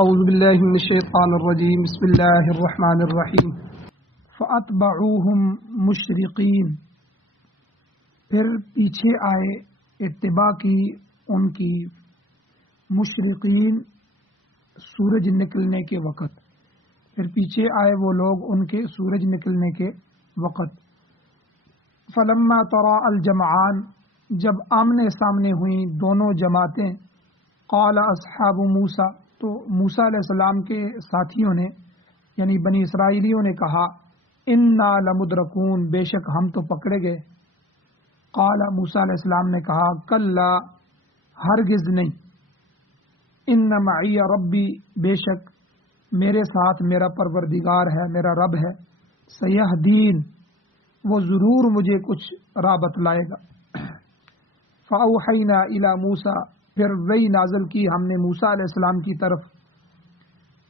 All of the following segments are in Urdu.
اعوذ باللہ من الشیطان الرجیم بسم اللہ الرحمن الرحیم فاتبعوہم مشرقین، پھر پیچھے آئے اتباع کی ان کی مشرقین سورج نکلنے کے وقت، پھر پیچھے آئے وہ لوگ ان کے سورج نکلنے کے وقت۔ فلما ترا الجمعان، جب آمنے سامنے ہوئیں دونوں جماعتیں، قال اصحاب موسیٰ، تو موسیٰ علیہ السلام کے ساتھیوں نے یعنی بنی اسرائیلیوں نے کہا، انا لمدرکون، بے شک ہم تو پکڑے گئے۔ قال موسیٰ علیہ السلام نے کہا، کلا، ہرگز نہیں، ان معی ربی، بے شک میرے ساتھ میرا پروردگار ہے، میرا رب ہے، سیہدین، وہ ضرور مجھے کچھ راہ بتلائے گا۔ فاوحینا الی موسیٰ، پھر وحی نازل کی ہم نے موسیٰ علیہ السلام کی طرف،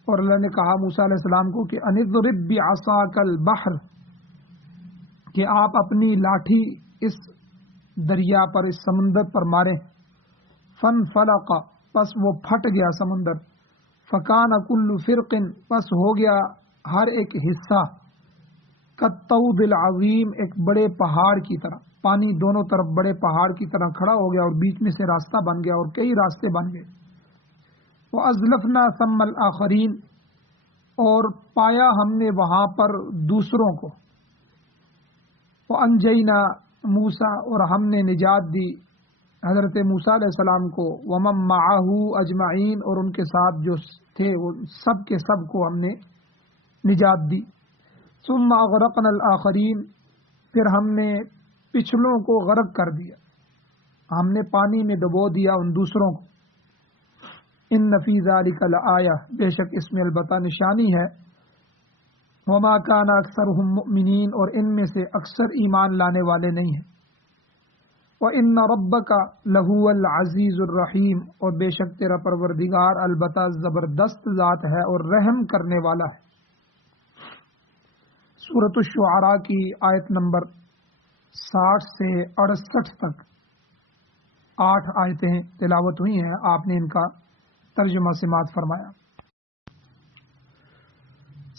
اور اللہ نے کہا موسیٰ علیہ السلام کو کہ ان اضرب بعصاک البحر، کہ آپ اپنی لاٹھی اس دریا پر، اس سمندر پر ماریں۔ فانفلق، پس وہ پھٹ گیا سمندر۔ فکان کل فرق، پس ہو گیا ہر ایک حصہ، کالطود العظیم، ایک بڑے پہاڑ کی طرح، پانی دونوں طرف بڑے پہاڑ کی طرح کھڑا ہو گیا اور بیچ میں سے راستہ بن گیا اور کئی راستے بن گئے۔ وَأَزْلَفْنَا ثَمَّ الْآخَرِينَ، اور پایا ہم نے وہاں پر دوسروں کو۔ وَأَنْجَيْنَا موسیٰ، اور ہم نے نجات دی حضرت موسیٰ علیہ السلام کو، وَمَن مَّعَهُ أَجْمَعِينَ، اور ان کے ساتھ جو تھے وہ سب کے سب کو ہم نے نجات دی۔ ثُمَّ أَغْرَقْنَا الْآخَرِينَ، پھر ہم نے پچھلوں کو غرق کر دیا، ہم نے پانی میں ڈبو دیا ان دوسروں کو۔ ان فی ذلک لآیہ، بے شک اس میں البتہ نشانی ہے۔ وما کان اکثرهم مؤمنین، اور ان میں سے اکثر ایمان لانے والے نہیں ہیں۔ وان ربک لہو العزیز الرحیم، اور بے شک تیرا پروردگار البتہ زبردست ذات ہے اور رحم کرنے والا ہے۔ سورۃ الشعراء کی آیت نمبر 60 سے 68 تک 8 آیتیں تلاوت ہوئی ہیں، آپ نے ان کا ترجمہ سماعت فرمایا۔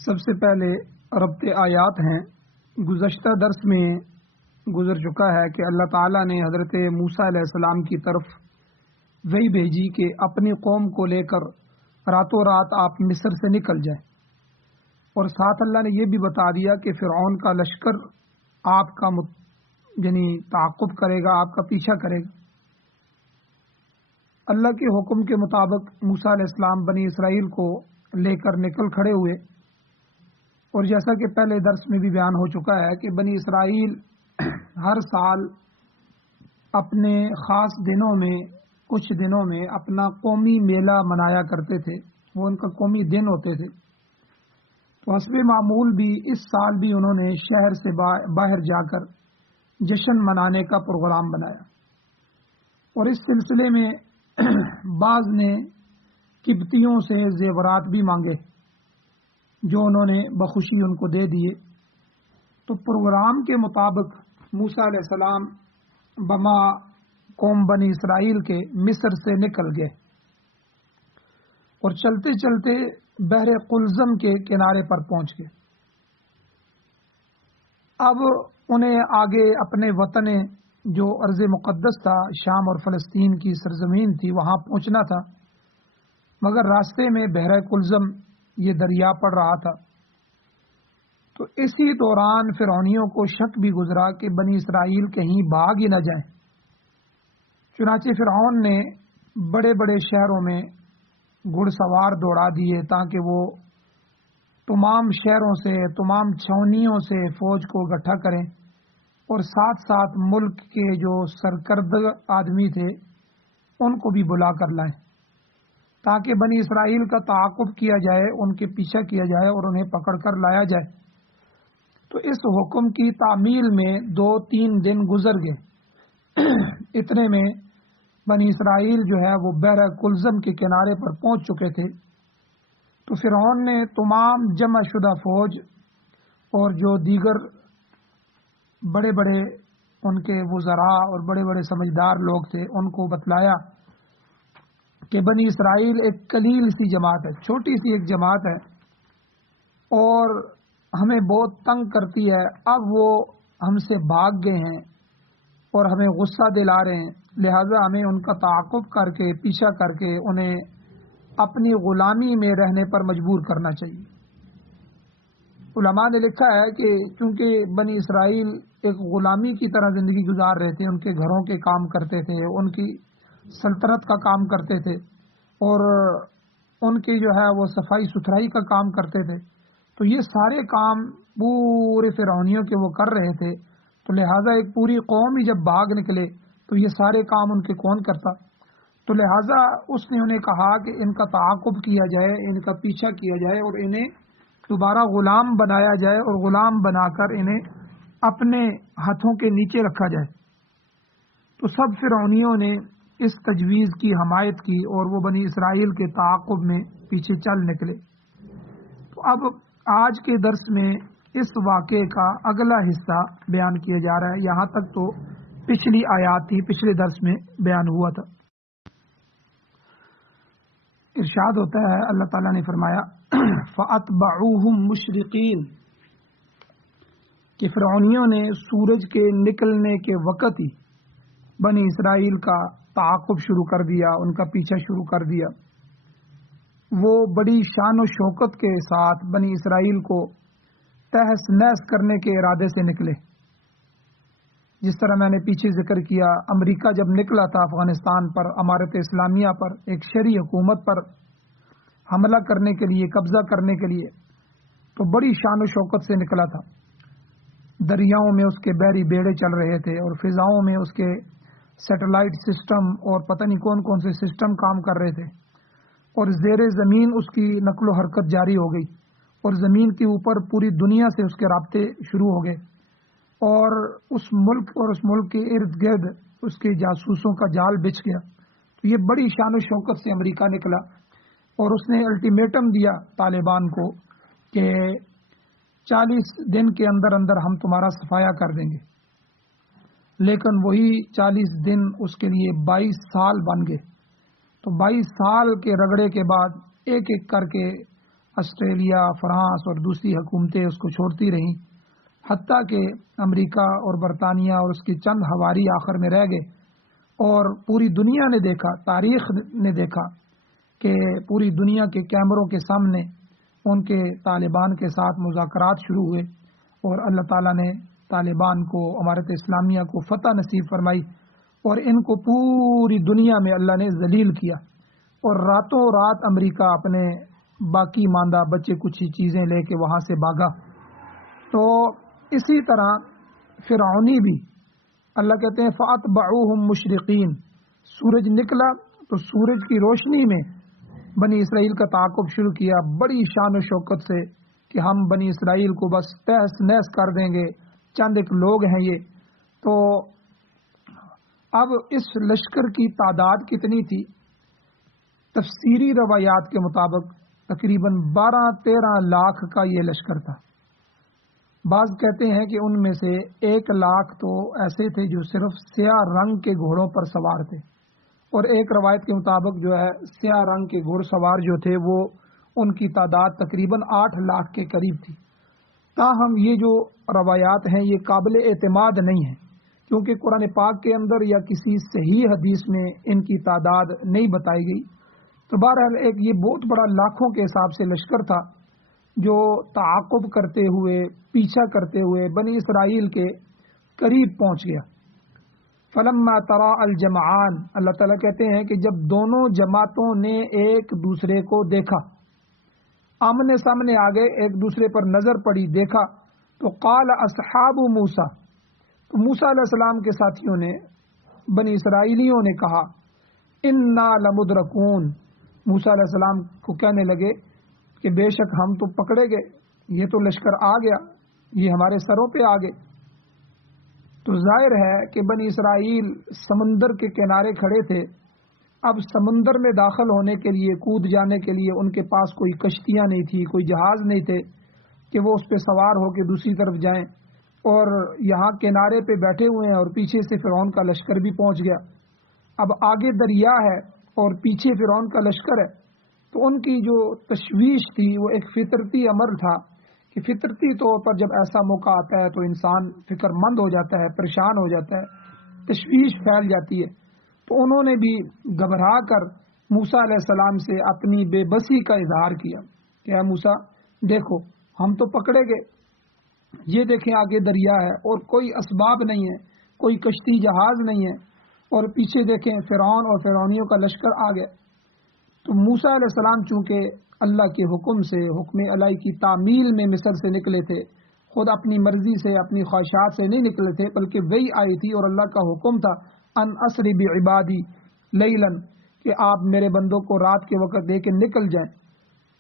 سب سے پہلے ربط آیات ہیں۔ گزشتہ درس میں گزر چکا ہے کہ اللہ تعالیٰ نے حضرت موسیٰ علیہ السلام کی طرف وحی بھیجی کہ اپنی قوم کو لے کر راتوں رات آپ مصر سے نکل جائیں، اور ساتھ اللہ نے یہ بھی بتا دیا کہ فرعون کا لشکر آپ کا یعنی تعاقب کرے گا، آپ کا پیچھا کرے گا۔ اللہ کے حکم کے مطابق موسیٰ علیہ السلام بنی اسرائیل کو لے کر نکل کھڑے ہوئے، اور جیسا کہ پہلے درس میں بھی بیان ہو چکا ہے کہ بنی اسرائیل ہر سال اپنے خاص دنوں میں، کچھ دنوں میں اپنا قومی میلہ منایا کرتے تھے، وہ ان کا قومی دن ہوتے تھے۔ تو حسب معمول بھی اس سال بھی انہوں نے شہر سے باہر جا کر جشن منانے کا پروگرام بنایا، اور اس سلسلے میں بعض نے قبطیوں سے زیورات بھی مانگے جو انہوں نے بخوشی ان کو دے دیے۔ تو پروگرام کے مطابق موسیٰ علیہ السلام بما قوم بنی اسرائیل کے مصر سے نکل گئے، اور چلتے چلتے بحر قلزم کے کنارے پر پہنچ گئے۔ اب انہیں آگے اپنے وطن جو ارض مقدس تھا، شام اور فلسطین کی سرزمین تھی، وہاں پہنچنا تھا، مگر راستے میں بحر قلزم یہ دریا پڑ رہا تھا۔ تو اسی دوران فرعونیوں کو شک بھی گزرا کہ بنی اسرائیل کہیں بھاگ ہی نہ جائیں، چنانچہ فرعون نے بڑے بڑے شہروں میں گھڑ سوار دوڑا دیے تاکہ وہ تمام شہروں سے، تمام چھاؤنیوں سے فوج کو اکٹھا کریں، اور ساتھ ساتھ ملک کے جو سرکردہ آدمی تھے ان کو بھی بلا کر لائیں، تاکہ بنی اسرائیل کا تعاقب کیا جائے، ان کے پیچھا کیا جائے اور انہیں پکڑ کر لایا جائے۔ تو اس حکم کی تعمیل میں 2-3 دن گزر گئے۔ اتنے میں بنی اسرائیل جو ہے وہ بحر قلزم کے کنارے پر پہنچ چکے تھے۔ تو فرعون نے تمام جمع شدہ فوج اور جو دیگر بڑے بڑے ان کے وزراء اور بڑے بڑے سمجھدار لوگ تھے ان کو بتلایا کہ بنی اسرائیل ایک قلیل سی جماعت ہے، چھوٹی سی ایک جماعت ہے اور ہمیں بہت تنگ کرتی ہے، اب وہ ہم سے بھاگ گئے ہیں اور ہمیں غصہ دلا رہے ہیں، لہذا ہمیں ان کا تعاقب کر کے پیچھا کر کے انہیں اپنی غلامی میں رہنے پر مجبور کرنا چاہیے۔ علماء نے لکھا ہے کہ چونکہ بنی اسرائیل ایک غلامی کی طرح زندگی گزار رہے تھے، ان کے گھروں کے کام کرتے تھے، ان کی سلطنت کا کام کرتے تھے اور ان کی جو ہے وہ صفائی ستھرائی کا کام کرتے تھے، تو یہ سارے کام پورے فرعونیوں کے وہ کر رہے تھے، تو لہٰذا ایک پوری قوم ہی جب بھاگ نکلے تو یہ سارے کام ان کے کون کرتا؟ تو لہٰذا اس نے انہیں کہا کہ ان کا تعاقب کیا جائے، ان کا پیچھا کیا جائے اور انہیں دوبارہ غلام بنایا جائے اور غلام بنا کر انہیں اپنے ہاتھوں کے نیچے رکھا جائے۔ تو سب فرعونیوں نے اس تجویز کی حمایت کی اور وہ بنی اسرائیل کے تعاقب میں پیچھے چل نکلے۔ تو اب آج کے درس میں اس واقعے کا اگلا حصہ بیان کیا جا رہا ہے، یہاں تک تو پچھلی آیات تھی، پچھلے درس میں بیان ہوا تھا۔ ارشاد ہوتا ہے، اللہ تعالیٰ نے فرمایا فَأَتْبَعُوهُمْ مُشْرِقِينَ کہ فرعونیوں نے سورج کے نکلنے کے وقت ہی بنی اسرائیل کا تعاقب شروع کر دیا، ان کا پیچھا شروع کر دیا۔ وہ بڑی شان و شوکت کے ساتھ بنی اسرائیل کو تہس نہس کرنے کے ارادے سے نکلے۔ جس طرح میں نے پیچھے ذکر کیا، امریکہ جب نکلا تھا افغانستان پر، امارت اسلامیہ پر، ایک شرعی حکومت پر حملہ کرنے کے لیے، قبضہ کرنے کے لیے، تو بڑی شان و شوکت سے نکلا تھا۔ دریاؤں میں اس کے بحری بیڑے چل رہے تھے اور فضاؤں میں اس کے سیٹلائٹ سسٹم اور پتہ نہیں کون کون سے سسٹم کام کر رہے تھے، اور زیر زمین اس کی نقل و حرکت جاری ہو گئی، اور زمین کے اوپر پوری دنیا سے اس کے رابطے شروع ہو گئے، اور اس ملک کے ارد گرد اس کے جاسوسوں کا جال بچھ گیا۔ تو یہ بڑی شان و شوکت سے امریکہ نکلا اور اس نے الٹیمیٹم دیا طالبان کو کہ 40 دن کے اندر اندر ہم تمہارا صفایا کر دیں گے، لیکن وہی 40 دن اس کے لیے 22 سال بن گئے۔ تو 22 سال کے رگڑے کے بعد ایک ایک کر کے آسٹریلیا، فرانس اور دوسری حکومتیں اس کو چھوڑتی رہیں، حتیٰ کہ امریکہ اور برطانیہ اور اس کی چند ہواری آخر میں رہ گئے، اور پوری دنیا نے دیکھا، تاریخ نے دیکھا کہ پوری دنیا کے کیمروں کے سامنے ان کے طالبان کے ساتھ مذاکرات شروع ہوئے، اور اللہ تعالیٰ نے طالبان کو، امارت اسلامیہ کو فتح نصیب فرمائی، اور ان کو پوری دنیا میں اللہ نے ذلیل کیا، اور راتوں رات امریکہ اپنے باقی ماندہ بچے کچھ ہی چیزیں لے کے وہاں سے بھاگا۔ تو اسی طرح فرعونی بھی اللہ کہتے ہیں فَأَتْبَعُوهُمْ مُشْرِقِينَ، سورج نکلا تو سورج کی روشنی میں بنی اسرائیل کا تعاقب شروع کیا، بڑی شان و شوکت سے کہ ہم بنی اسرائیل کو بس تہس نہس کر دیں گے، چند ایک لوگ ہیں یہ۔ تو اب اس لشکر کی تعداد کتنی تھی؟ تفسیری روایات کے مطابق تقریباً 12-13 لاکھ کا یہ لشکر تھا۔ بعض کہتے ہیں کہ ان میں سے 1 لاکھ تو ایسے تھے جو صرف سیاہ رنگ کے گھوڑوں پر سوار تھے، اور ایک روایت کے مطابق جو ہے سیاہ رنگ کے گھوڑ سوار جو تھے وہ ان کی تعداد تقریباً 8 لاکھ کے قریب تھی۔ تاہم یہ جو روایات ہیں یہ قابل اعتماد نہیں ہیں، کیونکہ قرآن پاک کے اندر یا کسی صحیح حدیث میں ان کی تعداد نہیں بتائی گئی۔ تو بہرحال ایک یہ بہت بڑا لاکھوں کے حساب سے لشکر تھا جو تعاقب کرتے ہوئے، پیچھا کرتے ہوئے بنی اسرائیل کے قریب پہنچ گیا۔ فلما ترا الجمعان، اللہ تعالیٰ کہتے ہیں کہ جب دونوں جماعتوں نے ایک دوسرے کو دیکھا، آمنے سامنے آ گئے، ایک دوسرے پر نظر پڑی، دیکھا، تو قال اصحاب موسیٰ، تو موسیٰ علیہ السلام کے ساتھیوں نے، بنی اسرائیلیوں نے کہا انا لمدرکون، موسیٰ علیہ السلام کو کہنے لگے کہ بے شک ہم تو پکڑے گئے، یہ تو لشکر آ گیا، یہ ہمارے سروں پہ آ گئے۔ تو ظاہر ہے کہ بنی اسرائیل سمندر کے کنارے کھڑے تھے، اب سمندر میں داخل ہونے کے لیے، کود جانے کے لیے ان کے پاس کوئی کشتیاں نہیں تھی، کوئی جہاز نہیں تھے کہ وہ اس پہ سوار ہو کے دوسری طرف جائیں، اور یہاں کنارے پہ بیٹھے ہوئے ہیں اور پیچھے سے فرعون کا لشکر بھی پہنچ گیا۔ اب آگے دریا ہے اور پیچھے فرعون کا لشکر ہے، تو ان کی جو تشویش تھی وہ ایک فطرتی امر تھا کہ فطرتی طور پر جب ایسا موقع آتا ہے تو انسان فکر مند ہو جاتا ہے، پریشان ہو جاتا ہے، تشویش پھیل جاتی ہے۔ تو انہوں نے بھی گھبرا کر موسیٰ علیہ السلام سے اپنی بے بسی کا اظہار کیا کہ اے موسیٰ دیکھو ہم تو پکڑے گئے، یہ دیکھیں آگے دریا ہے اور کوئی اسباب نہیں ہے، کوئی کشتی جہاز نہیں ہے، اور پیچھے دیکھیں فرعون اور فرعونیوں کا لشکر آ گیا۔ تو موسیٰ علیہ السلام چونکہ اللہ کے حکم سے، حکم الہی کی تعمیل میں مصر سے نکلے تھے، خود اپنی مرضی سے، اپنی خواہشات سے نہیں نکلے تھے، بلکہ وہی آئی تھی اور اللہ کا حکم تھا ان اسری بعبادی لیلاً کہ آپ میرے بندوں کو رات کے وقت دے کے نکل جائیں،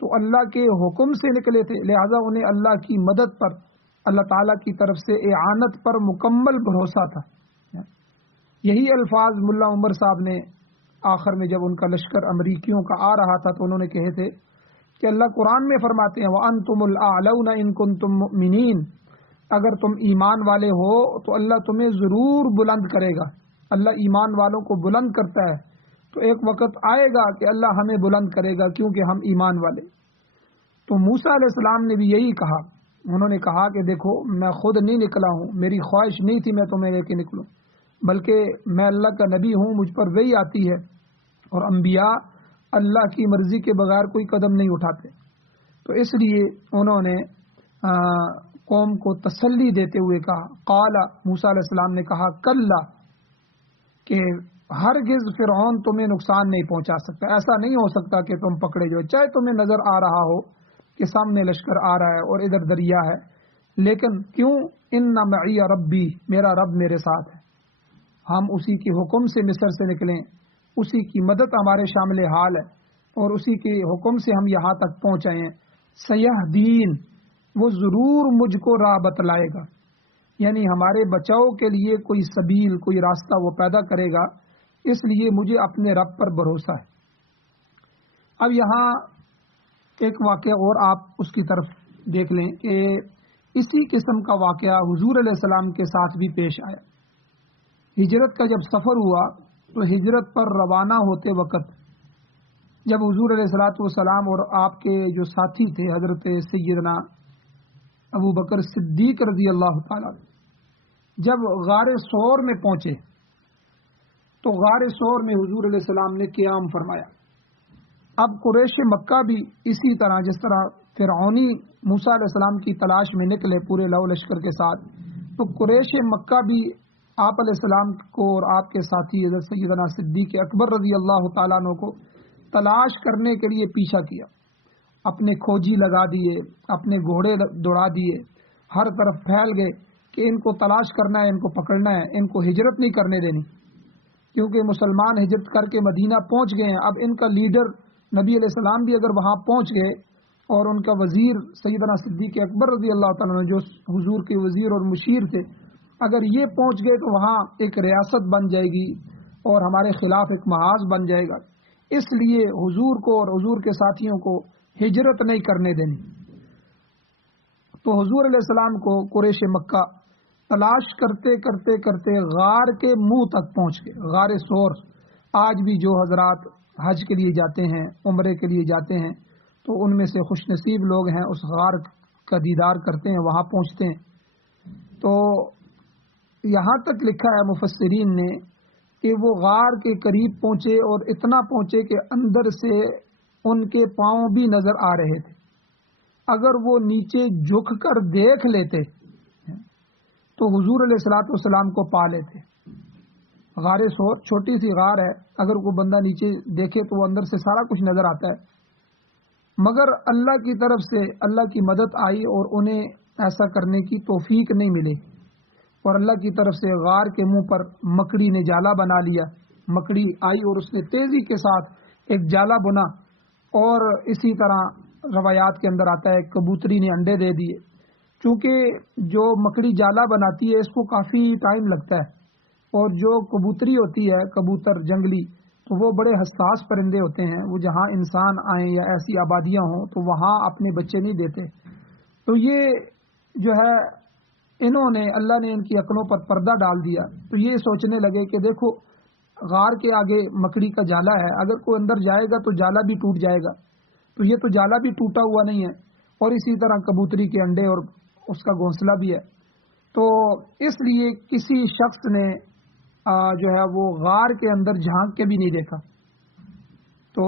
تو اللہ کے حکم سے نکلے تھے، لہذا انہیں اللہ کی مدد پر، اللہ تعالیٰ کی طرف سے اعانت پر مکمل بھروسہ تھا۔ یہی الفاظ ملا عمر صاحب نے آخر میں جب ان کا لشکر امریکیوں کا آ رہا تھا تو انہوں نے کہے تھے کہ اللہ قرآن میں فرماتے ہیں وَأَنْتُمُ الْأَعْلَوْنَ إِن كُنتُم مُؤْمِنِينَ، اگر تم ایمان والے ہو تو اللہ تمہیں ضرور بلند کرے گا۔ اللہ ایمان والوں کو بلند کرتا ہے، تو ایک وقت آئے گا کہ اللہ ہمیں بلند کرے گا کیونکہ ہم ایمان والے۔ تو موسیٰ علیہ السلام نے بھی یہی کہا، انہوں نے کہا کہ دیکھو میں خود نہیں نکلا ہوں، میری خواہش نہیں تھی میں تمہیں لے کے نکلوں، بلکہ میں اللہ کا نبی ہوں، مجھ پر وحی آتی ہے، اور انبیاء اللہ کی مرضی کے بغیر کوئی قدم نہیں اٹھاتے۔ تو اس لیے انہوں نے قوم کو تسلی دیتے ہوئے کہا، قال موسیٰ علیہ السلام نے کہا کلا، کہ ہرگز فرعون تمہیں نقصان نہیں پہنچا سکتا، ایسا نہیں ہو سکتا کہ تم پکڑے جاؤ، چاہے تمہیں نظر آ رہا ہو کہ سامنے لشکر آ رہا ہے اور ادھر دریا ہے، لیکن کیوں، ان معی ربی، میرا رب میرے ساتھ ہے، ہم اسی کے حکم سے مصر سے نکلیں، اسی کی مدد ہمارے شامل حال ہے، اور اسی کے حکم سے ہم یہاں تک پہنچے ہیں۔ سیہدین، وہ ضرور مجھ کو راہ بتلائے گا، یعنی ہمارے بچاؤ کے لیے کوئی سبیل، کوئی راستہ وہ پیدا کرے گا، اس لیے مجھے اپنے رب پر بھروسہ ہے۔ اب یہاں ایک واقعہ اور آپ اس کی طرف دیکھ لیں کہ اسی قسم کا واقعہ حضور علیہ السلام کے ساتھ بھی پیش آیا۔ ہجرت کا جب سفر ہوا تو ہجرت پر روانہ ہوتے وقت جب حضور علیہ السلام اور آپ کے جو ساتھی تھے حضرت سیدنا ابو بکر صدیق رضی اللہ تعالیٰ جب غار ثور میں پہنچے تو غار ثور میں حضور علیہ السلام نے قیام فرمایا۔ اب قریش مکہ بھی اسی طرح جس طرح فرعونی موسیٰ علیہ السلام کی تلاش میں نکلے پورے لو لشکر کے ساتھ، تو قریش مکہ بھی آپ علیہ السلام کو اور آپ کے ساتھی حضرت سیدنا صدیق اکبر رضی اللہ تعالیٰ عنہ کو تلاش کرنے کے لیے پیچھا کیا، اپنے کھوجی لگا دیے، اپنے گھوڑے دوڑا دیے، ہر طرف پھیل گئے کہ ان کو تلاش کرنا ہے، ان کو پکڑنا ہے، ان کو ہجرت نہیں کرنے دینی، کیونکہ مسلمان ہجرت کر کے مدینہ پہنچ گئے ہیں۔ اب ان کا لیڈر نبی علیہ السلام بھی اگر وہاں پہنچ گئے اور ان کا وزیر سیدنا صدیق اکبر رضی اللہ تعالیٰ عنہ جو حضور کے وزیر اور مشیر تھے، اگر یہ پہنچ گئے تو وہاں ایک ریاست بن جائے گی اور ہمارے خلاف ایک محاذ بن جائے گا، اس لیے حضور کو اور حضور کے ساتھیوں کو ہجرت نہیں کرنے دینی۔ تو حضور علیہ السلام کو قریش مکہ تلاش کرتے کرتے کرتے غار کے منہ تک پہنچ گئے، غار ثور۔ آج بھی جو حضرات حج کے لیے جاتے ہیں، عمرے کے لیے جاتے ہیں، تو ان میں سے خوش نصیب لوگ ہیں، اس غار کا دیدار کرتے ہیں، وہاں پہنچتے ہیں۔ تو یہاں تک لکھا ہے مفسرین نے کہ وہ غار کے قریب پہنچے اور اتنا پہنچے کہ اندر سے ان کے پاؤں بھی نظر آ رہے تھے، اگر وہ نیچے جھک کر دیکھ لیتے تو حضور علیہ والسلام کو پا لیتے۔ غار ثور چھوٹی سی غار ہے، اگر کوئی بندہ نیچے دیکھے تو وہ اندر سے سارا کچھ نظر آتا ہے، مگر اللہ کی طرف سے اللہ کی مدد آئی اور انہیں ایسا کرنے کی توفیق نہیں ملی، اور اللہ کی طرف سے غار کے منہ پر مکڑی نے جالا بنا لیا۔ مکڑی آئی اور اس نے تیزی کے ساتھ ایک جالا بنا، اور اسی طرح روایات کے اندر آتا ہے کبوتری نے انڈے دے دیے۔ چونکہ جو مکڑی جالا بناتی ہے اس کو کافی ٹائم لگتا ہے، اور جو کبوتری ہوتی ہے، کبوتر جنگلی، تو وہ بڑے حساس پرندے ہوتے ہیں، وہ جہاں انسان آئیں یا ایسی آبادیاں ہوں تو وہاں اپنے بچے نہیں دیتے۔ تو یہ جو ہے انہوں نے، اللہ نے ان کی عقلوں پر پردہ ڈال دیا، تو یہ سوچنے لگے کہ دیکھو غار کے آگے مکڑی کا جالا ہے، اگر کوئی اندر جائے گا تو جالا بھی ٹوٹ جائے گا، تو یہ تو جالا بھی ٹوٹا ہوا نہیں ہے، اور اسی طرح کبوتری کے انڈے اور اس کا گھونسلہ بھی ہے۔ تو اس لیے کسی شخص نے جو ہے وہ غار کے اندر جھانک کے بھی نہیں دیکھا، تو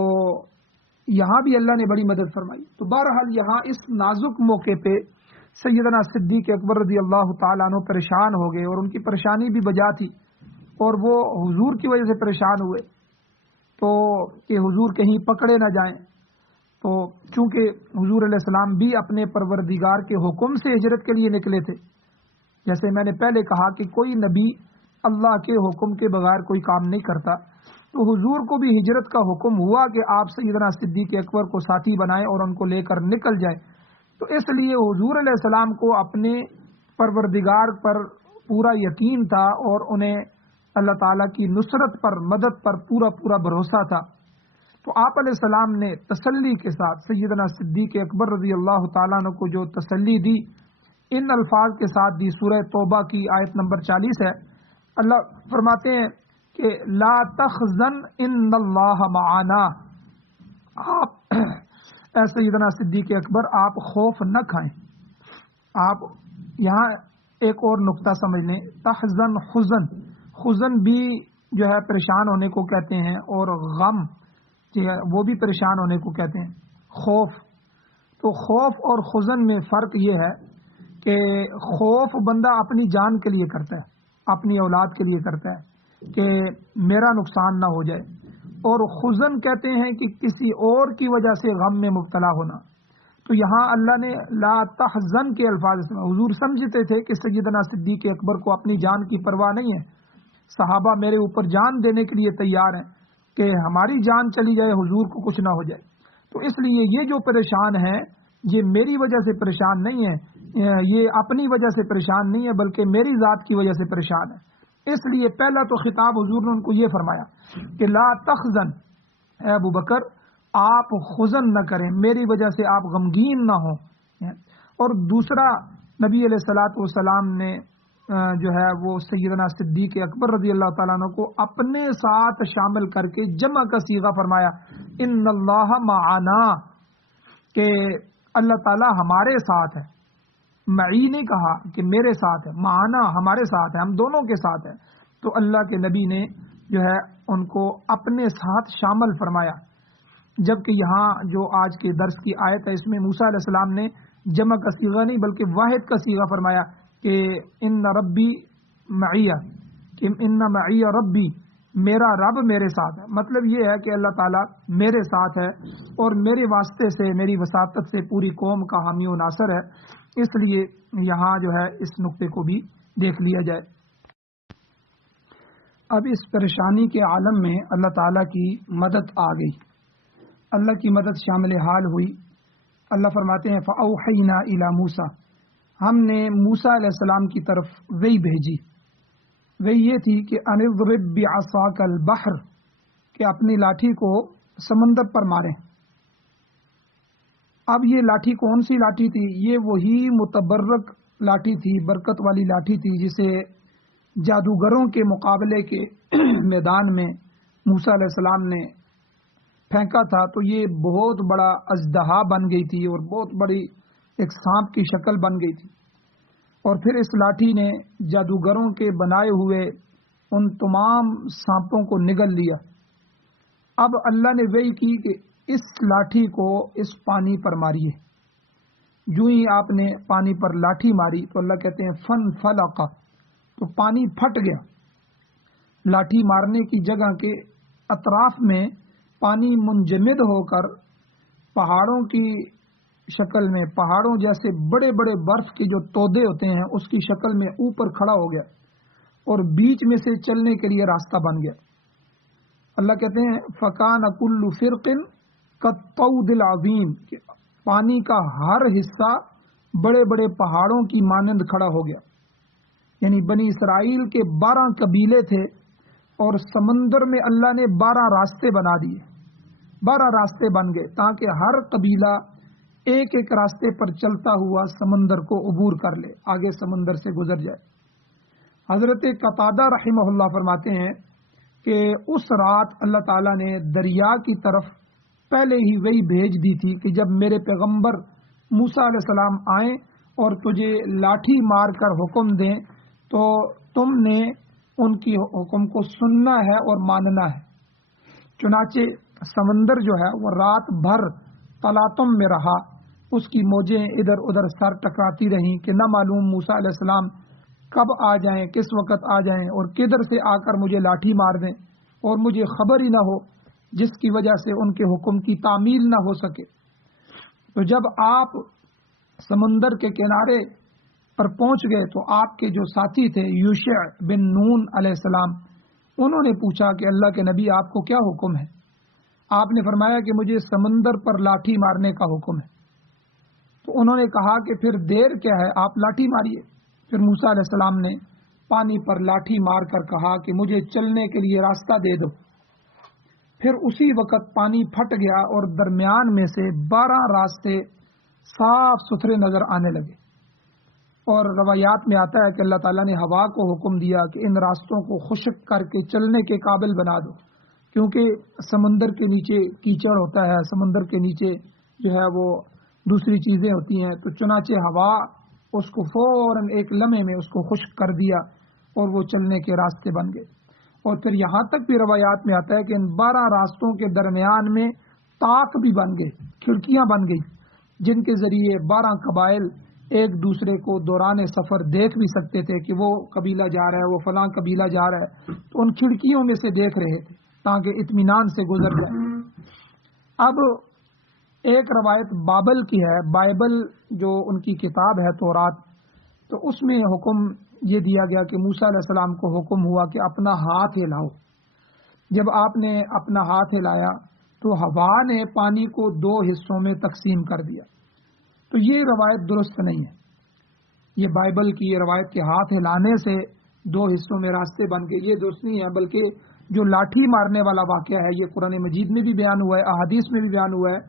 یہاں بھی اللہ نے بڑی مدد فرمائی۔ تو بہرحال یہاں اس نازک موقع پہ سیدنا صدیق اکبر رضی اللہ تعالیٰ عنہ پریشان ہو گئے، اور ان کی پریشانی بھی بجا تھی، اور وہ حضور کی وجہ سے پریشان ہوئے تو کہ حضور کہیں پکڑے نہ جائیں۔ تو چونکہ حضور علیہ السلام بھی اپنے پروردگار کے حکم سے ہجرت کے لیے نکلے تھے، جیسے میں نے پہلے کہا کہ کوئی نبی اللہ کے حکم کے بغیر کوئی کام نہیں کرتا، تو حضور کو بھی ہجرت کا حکم ہوا کہ آپ سیدنا صدیق اکبر کو ساتھی بنائیں اور ان کو لے کر نکل جائیں۔ تو اس لیے حضور علیہ السلام کو اپنے پروردگار پر پورا یقین تھا، اور انہیں اللہ تعالیٰ کی نصرت پر، مدد پر پورا بھروسہ تھا۔ تو آپ علیہ السلام نے تسلی کے ساتھ سیدنا صدیق اکبر رضی اللہ تعالیٰ عنہ کو جو تسلی دی، ان الفاظ کے ساتھ دی۔ سورہ توبہ کی آیت نمبر 40 ہے، اللہ فرماتے ہیں کہ لا تحزن ان اللہ معنا، آپ اے سیدنا صدیق اکبر آپ خوف نہ کھائیں۔ آپ یہاں ایک اور نقطہ سمجھ لیں، تحزن خزن بھی جو ہے پریشان ہونے کو کہتے ہیں، اور غم وہ بھی پریشان ہونے کو کہتے ہیں، خوف۔ تو خوف اور خزن میں فرق یہ ہے کہ خوف بندہ اپنی جان کے لیے کرتا ہے، اپنی اولاد کے لیے کرتا ہے کہ میرا نقصان نہ ہو جائے، اور خزن کہتے ہیں کہ کسی اور کی وجہ سے غم میں مبتلا ہونا۔ تو یہاں اللہ نے لا تحزن کے الفاظ استعمال، حضور سمجھتے تھے کہ سیدنا صدیق اکبر کو اپنی جان کی پرواہ نہیں ہے، صحابہ میرے اوپر جان دینے کے لیے تیار ہیں کہ ہماری جان چلی جائے، حضور کو کچھ نہ ہو جائے۔ تو اس لیے یہ جو پریشان ہے یہ میری وجہ سے پریشان نہیں ہے، یہ اپنی وجہ سے پریشان نہیں ہے، بلکہ میری ذات کی وجہ سے پریشان ہے۔ اس لیے پہلا تو خطاب حضور نے ان کو یہ فرمایا کہ لا تحزن، اے ابو بکر آپ خزن نہ کریں، میری وجہ سے آپ غمگین نہ ہوں۔ اور دوسرا نبی علیہ الصلوۃ والسلام نے جو ہے وہ سیدنا صدیق اکبر رضی اللہ تعالیٰ عنہ کو اپنے ساتھ شامل کر کے جمع کا صیغہ فرمایا، ان اللہ معنا، کہ اللہ تعالیٰ ہمارے ساتھ ہے۔ معی نہیں کہا کہ میرے ساتھ ہے، معنا ہمارے ساتھ ہے، ہم دونوں کے ساتھ ہے۔ تو اللہ کے نبی نے جو ہے ان کو اپنے ساتھ شامل فرمایا، جبکہ یہاں جو آج کے درس کی آیت ہے اس میں موسیٰ علیہ السلام نے جمع کا صیغہ نہیں بلکہ واحد کا صیغہ فرمایا کہ ان ربی معیہ، کہ ان معیہ ربی، میرا رب میرے ساتھ ہے۔ مطلب یہ ہے کہ اللہ تعالیٰ میرے ساتھ ہے، اور میرے واسطے سے، میری وساطت سے پوری قوم کا حامی و ناصر ہے۔ اس لیے یہاں جو ہے اس نقطے کو بھی دیکھ لیا جائے۔ اب اس پریشانی کے عالم میں اللہ تعالیٰ کی مدد آ گئی، اللہ کی مدد شامل حال ہوئی۔ اللہ فرماتے ہیں فَأَوْحَيْنَا إِلَى مُوسَى، ہم نے موسیٰ علیہ السلام کی طرف وحی بھیجی۔ وحی یہ تھی کہ أَنِ اضْرِب بِعَصَاكَ الْبَحْرَ، کہ اپنی لاٹھی کو سمندر پر ماریں۔ اب یہ لاٹھی کون سی لاٹھی تھی؟ یہ وہی متبرک لاٹھی تھی، برکت والی لاٹھی تھی جسے جادوگروں کے مقابلے کے میدان میں موسیٰ علیہ السلام نے پھینکا تھا، تو یہ بہت بڑا اژدہا بن گئی تھی اور بہت بڑی ایک سانپ کی شکل بن گئی تھی، اور پھر اس لاٹھی نے جادوگروں کے بنائے ہوئے ان تمام سانپوں کو نگل لیا۔ اب اللہ نے وحی کی کہ اس لاٹھی کو اس پانی پر ماریے۔ جو ہی آپ نے پانی پر لاٹھی ماری تو اللہ کہتے ہیں فن فلقا، تو پانی پھٹ گیا۔ لاٹھی مارنے کی جگہ کے اطراف میں پانی منجمد ہو کر پہاڑوں کی شکل میں، پہاڑوں جیسے بڑے بڑے برف کے جو تودے ہوتے ہیں اس کی شکل میں اوپر کھڑا ہو گیا، اور بیچ میں سے چلنے کے لیے راستہ بن گیا۔ اللہ کہتے ہیں فَكَانَ كُلُّ فِرْقٍ كَالطَّوْدِ الْعَظِيمِ، پانی کا ہر حصہ بڑے بڑے پہاڑوں کی مانند کھڑا ہو گیا۔ یعنی بنی اسرائیل کے 12 قبیلے تھے، اور سمندر میں اللہ نے 12 راستے بنا دیے، 12 راستے بن گئے تاکہ ہر قبیلہ ایک ایک راستے پر چلتا ہوا سمندر کو عبور کر لے، آگے سمندر سے گزر جائے۔ حضرت قتادہ رحمہ اللہ فرماتے ہیں کہ اس رات اللہ تعالیٰ نے دریا کی طرف پہلے ہی وہی بھیج دی تھی کہ جب میرے پیغمبر موسیٰ علیہ السلام آئیں اور تجھے لاٹھی مار کر حکم دیں تو تم نے ان کی حکم کو سننا ہے اور ماننا ہے۔ چنانچہ سمندر جو ہے وہ رات بھر تلاطم میں رہا، اس کی موجیں ادھر ادھر سر ٹکراتی رہیں کہ نہ معلوم موسیٰ علیہ السلام کب آ جائیں، کس وقت آ جائیں اور کدھر سے آ کر مجھے لاٹھی مار دیں اور مجھے خبر ہی نہ ہو، جس کی وجہ سے ان کے حکم کی تعمیل نہ ہو سکے۔ تو جب آپ سمندر کے کنارے پر پہنچ گئے تو آپ کے جو ساتھی تھے یوشع بن نون علیہ السلام، انہوں نے پوچھا کہ اللہ کے نبی آپ کو کیا حکم ہے؟ آپ نے فرمایا کہ مجھے سمندر پر لاٹھی مارنے کا حکم ہے۔ تو انہوں نے کہا کہ پھر دیر کیا ہے، آپ لاٹھی ماریے۔ پھر موسیٰ علیہ السلام نے پانی پر لاٹھی مار کر کہا کہ مجھے چلنے کے لیے راستہ دے دو۔ پھر اسی وقت پانی پھٹ گیا اور درمیان میں سے 12 راستے صاف ستھرے نظر آنے لگے، اور روایات میں آتا ہے کہ اللہ تعالیٰ نے ہوا کو حکم دیا کہ ان راستوں کو خشک کر کے چلنے کے قابل بنا دو، کیونکہ سمندر کے نیچے کیچڑ ہوتا ہے، سمندر کے نیچے جو ہے وہ دوسری چیزیں ہوتی ہیں۔ تو چنانچہ ہوا اس کو فوراً ایک لمحے میں اس کو خشک کر دیا اور وہ چلنے کے راستے بن گئے۔ اور پھر یہاں تک بھی روایات میں آتا ہے کہ ان 12 راستوں کے درمیان میں طاق بھی بن گئے، کھڑکیاں بن گئی، جن کے ذریعے 12 قبائل ایک دوسرے کو دوران سفر دیکھ بھی سکتے تھے کہ وہ قبیلہ جا رہا ہے، وہ فلاں قبیلہ جا رہا ہے، تو ان کھڑکیوں میں سے دیکھ رہے تھے تاکہ اطمینان سے گزر جائے۔ اب ایک روایت بابل کی ہے، بائبل جو ان کی کتاب ہے تورات، تو اس میں حکم یہ دیا گیا کہ موسیٰ علیہ السلام کو حکم ہوا کہ اپنا ہاتھ ہلاؤ۔ جب آپ نے اپنا ہاتھ ہلایا تو ہوا نے پانی کو 2 حصوں میں تقسیم کر دیا۔ تو یہ روایت درست نہیں ہے، یہ بائبل کی یہ روایت کے ہاتھ ہلانے سے 2 حصوں میں راستے بن گئے، یہ درست نہیں ہے، بلکہ جو لاٹھی مارنے والا واقعہ ہے یہ قرآن مجید میں بھی بیان ہوا ہے، احادیث میں بھی بیان ہوا ہے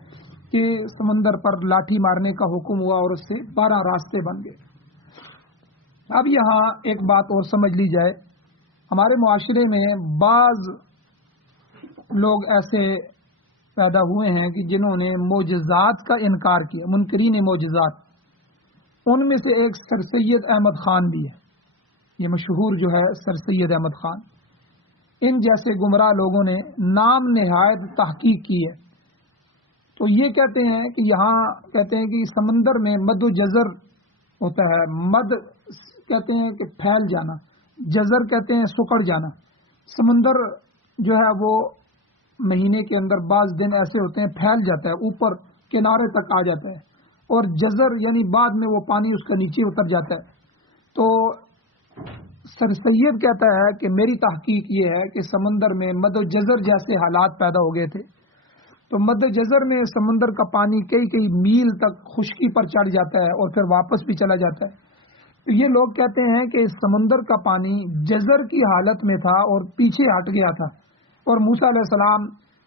کہ سمندر پر لاٹھی مارنے کا حکم ہوا اور اس سے 12 راستے بن گئے۔ اب یہاں ایک بات اور سمجھ لی جائے، ہمارے معاشرے میں بعض لوگ ایسے پیدا ہوئے ہیں کہ جنہوں نے معجزات کا انکار کیا، منکرین معجزات۔ ان میں سے ایک سر سید احمد خان بھی ہے، یہ مشہور جو ہے سر سید احمد خان۔ ان جیسے گمراہ لوگوں نے نام نہایت تحقیق کی ہے، تو یہ کہتے ہیں کہ یہاں کہتے ہیں کہ سمندر میں مد و جزر ہوتا ہے، مد کہتے ہیں کہ پھیل جانا، جزر کہتے ہیں سکڑ جانا۔ سمندر جو ہے وہ مہینے کے اندر بعض دن ایسے ہوتے ہیں پھیل جاتا ہے، اوپر کنارے تک آ جاتا ہے، اور جزر یعنی بعد میں وہ پانی اس کا نیچے اتر جاتا ہے۔ تو سر سید کہتا ہے کہ میری تحقیق یہ ہے کہ سمندر میں مد و جزر جیسے حالات پیدا ہو گئے تھے، تو مد و جزر میں سمندر کا پانی کئی میل تک خشکی پر چڑھ جاتا ہے اور پھر واپس بھی چلا جاتا ہے۔ تو یہ لوگ کہتے ہیں کہ سمندر کا پانی جزر کی حالت میں تھا اور پیچھے ہٹ گیا تھا، اور موسیٰ علیہ السلام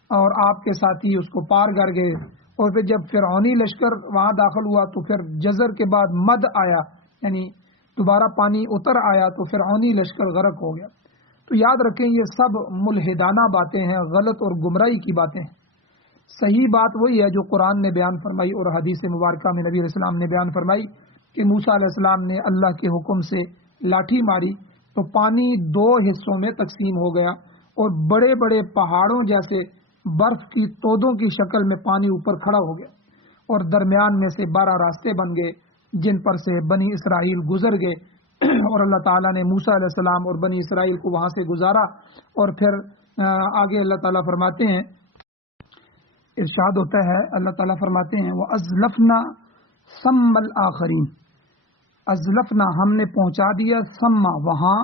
اور آپ کے ساتھی اس کو پار کر گئے، اور پھر جب فرعونی لشکر وہاں داخل ہوا تو پھر جزر کے بعد مد آیا، یعنی دوبارہ پانی اتر آیا تو فرعونی لشکر غرق ہو گیا۔ تو یاد رکھیں یہ سب ملحدانہ باتیں ہیں، غلط اور گمراہی کی باتیں ہیں۔ صحیح بات وہی ہے جو قرآن نے بیان فرمائی اور حدیث مبارکہ میں نبی علیہ السلام نے بیان فرمائی کہ موسیٰ علیہ السلام نے اللہ کے حکم سے لاٹھی ماری تو پانی 2 حصوں میں تقسیم ہو گیا، اور بڑے بڑے پہاڑوں جیسے برف کی تودوں کی شکل میں پانی اوپر کھڑا ہو گیا، اور درمیان میں سے 12 راستے بن گئے جن پر سے بنی اسرائیل گزر گئے، اور اللہ تعالیٰ نے موسیٰ علیہ السلام اور بنی اسرائیل کو وہاں سے گزارا۔ اور پھر آگے اللہ تعالیٰ فرماتے ہیں، ارشاد ہوتا ہے، اللہ تعالیٰ فرماتے ہیں وَأَزْلَفْنَا ثَمَّ الْآخَرِينَ، ازلفنا ہم نے پہنچا دیا، ثم وہاں،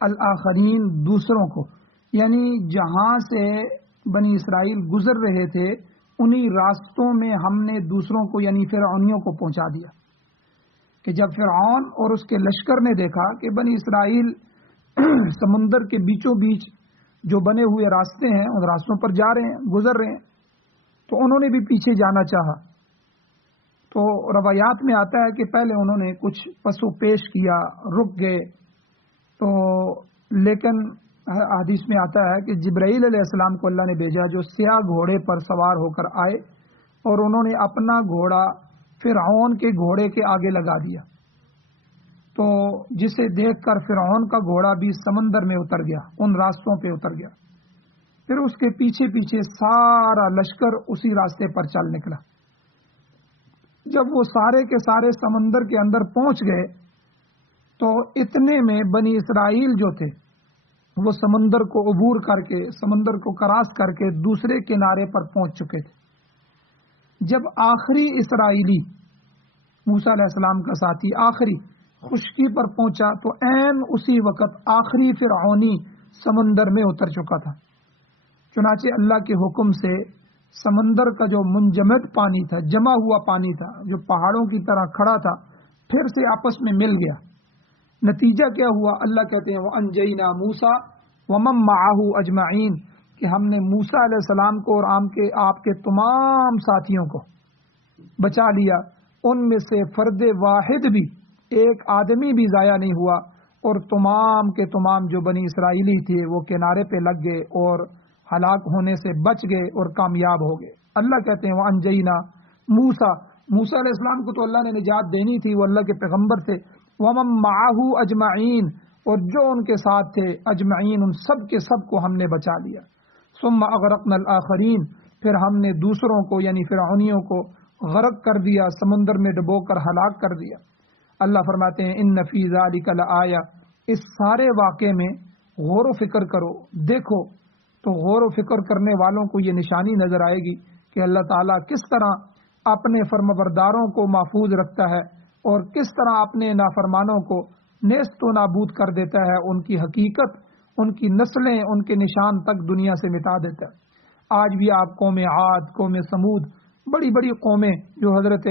الآخرین دوسروں کو، یعنی جہاں سے بنی اسرائیل گزر رہے تھے انہی راستوں میں ہم نے دوسروں کو یعنی فرعونیوں کو پہنچا دیا۔ کہ جب فرعون اور اس کے لشکر نے دیکھا کہ بنی اسرائیل سمندر کے بیچوں بیچ جو بنے ہوئے راستے ہیں ان راستوں پر جا رہے ہیں، گزر رہے ہیں، تو انہوں نے بھی پیچھے جانا چاہا۔ تو روایات میں آتا ہے کہ پہلے انہوں نے کچھ پس و پیش کیا، رک گئے، تو لیکن حدیث میں آتا ہے کہ جبرائیل علیہ السلام کو اللہ نے بھیجا جو سیاہ گھوڑے پر سوار ہو کر آئے اور انہوں نے اپنا گھوڑا فرعون کے گھوڑے کے آگے لگا دیا، تو جسے دیکھ کر فرعون کا گھوڑا بھی سمندر میں اتر گیا، ان راستوں پہ اتر گیا۔ پھر اس کے پیچھے پیچھے سارا لشکر اسی راستے پر چل نکلا۔ جب وہ سارے کے سارے سمندر کے اندر پہنچ گئے تو اتنے میں بنی اسرائیل جو تھے وہ سمندر کو عبور کر کے، سمندر کو کراس کر کے دوسرے کنارے پر پہنچ چکے تھے۔ جب آخری اسرائیلی موسیٰ علیہ السلام کا ساتھی آخری خشکی پر پہنچا تو عین اسی وقت آخری فرعونی سمندر میں اتر چکا تھا۔ چنانچہ اللہ کے حکم سے سمندر کا جو منجمد پانی تھا، جمع ہوا پانی تھا، جو پہاڑوں کی طرح کھڑا تھا، پھر سے آپس میں مل گیا۔ نتیجہ کیا ہوا؟ اللہ کہتے ہیں وَأَنْجَيْنَا مُوسَىٰ وَمَن مَّعَهُ أَجْمَعِينَ کہ ہم نے موسیٰ علیہ السلام کو اور آپ کے تمام ساتھیوں کو بچا لیا، ان میں سے فرد واحد بھی، ایک آدمی بھی ضائع نہیں ہوا، اور تمام کے تمام جو بنی اسرائیلی تھے وہ کنارے پہ لگ گئے اور ہلاک ہونے سے بچ گئے اور کامیاب ہو گئے۔ اللہ کہتے ہیں وَأَنْجَيْنَا موسیٰ علیہ السلام کو تو اللہ نے نجات دینی تھی، وہ اللہ کے پیغمبر تھے۔ وَمَن مَّعَهُ أَجْمَعِينَ اور جو ان کے ساتھ تھے اجمعین، ان سب کے سب کو ہم نے بچا لیا۔ ثُمَّ أَغْرَقْنَا الْآخَرِينَ پھر ہم نے دوسروں کو یعنی فرعونیوں کو غرق کر دیا، سمندر میں ڈبو کر ہلاک کر دیا۔ اللہ فرماتے ہیں إِنَّ فِي ذَلِكَ لَآيَةً اس سارے واقعے میں غور و فکر کرو، دیکھو تو غور و فکر کرنے والوں کو یہ نشانی نظر آئے گی کہ اللہ تعالیٰ کس طرح اپنے فرمانبرداروں کو محفوظ رکھتا ہے اور کس طرح اپنے نافرمانوں کو نیست و نابود کر دیتا ہے، ان کی حقیقت، ان کی نسلیں، ان کے نشان تک دنیا سے مٹا دیتا ہے۔ آج بھی آپ قوم عاد، قوم سمود، بڑی بڑی قومیں جو حضرت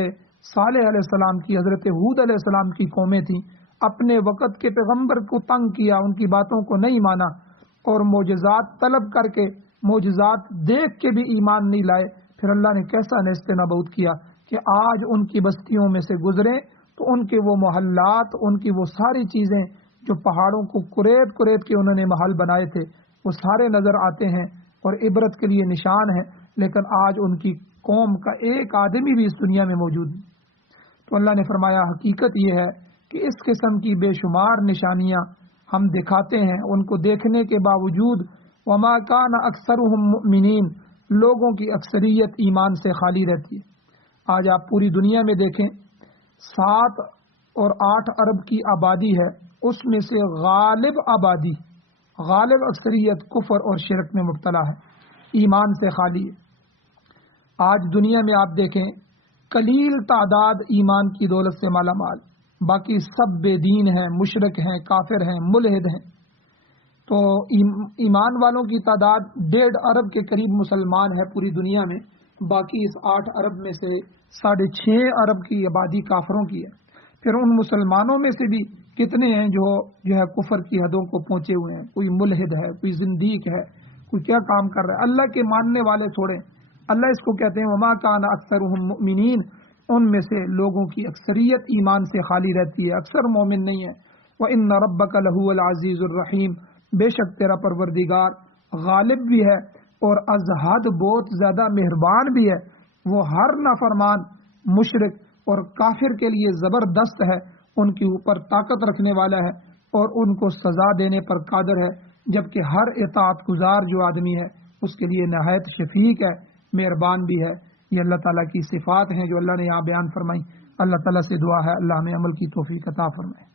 صالح علیہ السلام کی، حضرت ہود علیہ السلام کی قومیں تھیں، اپنے وقت کے پیغمبر کو تنگ کیا، ان کی باتوں کو نہیں مانا اور معجزات طلب کر کے، معجزات دیکھ کے بھی ایمان نہیں لائے، پھر اللہ نے کیسا نیست نابود کیا کہ آج ان کی بستیوں میں سے گزریں تو ان کے وہ محلات، ان کی وہ ساری چیزیں جو پہاڑوں کو کریت کریت کے انہوں نے محل بنائے تھے، وہ سارے نظر آتے ہیں اور عبرت کے لیے نشان ہیں، لیکن آج ان کی قوم کا ایک آدمی بھی اس دنیا میں موجود نہیں۔ تو اللہ نے فرمایا حقیقت یہ ہے کہ اس قسم کی بے شمار نشانیاں ہم دکھاتے ہیں، ان کو دیکھنے کے باوجود وما کان اکثرهم مؤمنین لوگوں کی اکثریت ایمان سے خالی رہتی ہے۔ آج آپ پوری دنیا میں دیکھیں 7 اور 8 ارب کی آبادی ہے، اس میں سے غالب آبادی، غالب اکثریت کفر اور شرک میں مبتلا ہے، ایمان سے خالی ہے۔ آج دنیا میں آپ دیکھیں قلیل تعداد ایمان کی دولت سے مالا مال، باقی سب بے دین ہیں، مشرک ہیں، کافر ہیں، ملحد ہیں۔ تو ایمان والوں کی تعداد 1.5 ارب کے قریب مسلمان ہے پوری دنیا میں، باقی اس 8 ارب میں سے 6.5 ارب کی آبادی کافروں کی ہے۔ پھر ان مسلمانوں میں سے بھی کتنے ہیں جو ہے کفر کی حدوں کو پہنچے ہوئے ہیں، کوئی ملحد ہے، کوئی زندیق ہے، کوئی کیا کام کر رہا ہے، اللہ کے ماننے والے چھوڑیں۔ اللہ اس کو کہتے ہیں وما کان اکثرهم مؤمنین، ان میں سے لوگوں کی اکثریت ایمان سے خالی رہتی ہے، اکثر مومن نہیں ہے۔ وَإِنَّ رَبَّكَ لَهُوَ الْعَزِيزُ الرَّحِيمُ بے شک تیرا پروردگار غالب بھی ہے اور از حد بہت زیادہ مہربان بھی ہے، وہ ہر نافرمان، مشرک اور کافر کے لیے زبردست ہے، ان کے اوپر طاقت رکھنے والا ہے اور ان کو سزا دینے پر قادر ہے، جبکہ ہر اطاعت گزار جو آدمی ہے اس کے لیے نہایت شفیق ہے، مہربان بھی ہے۔ یہ اللہ تعالیٰ کی صفات ہیں جو اللہ نے یہاں بیان فرمائی۔ اللہ تعالیٰ سے دعا ہے اللہ ہمیں عمل کی توفیق عطا فرمائے۔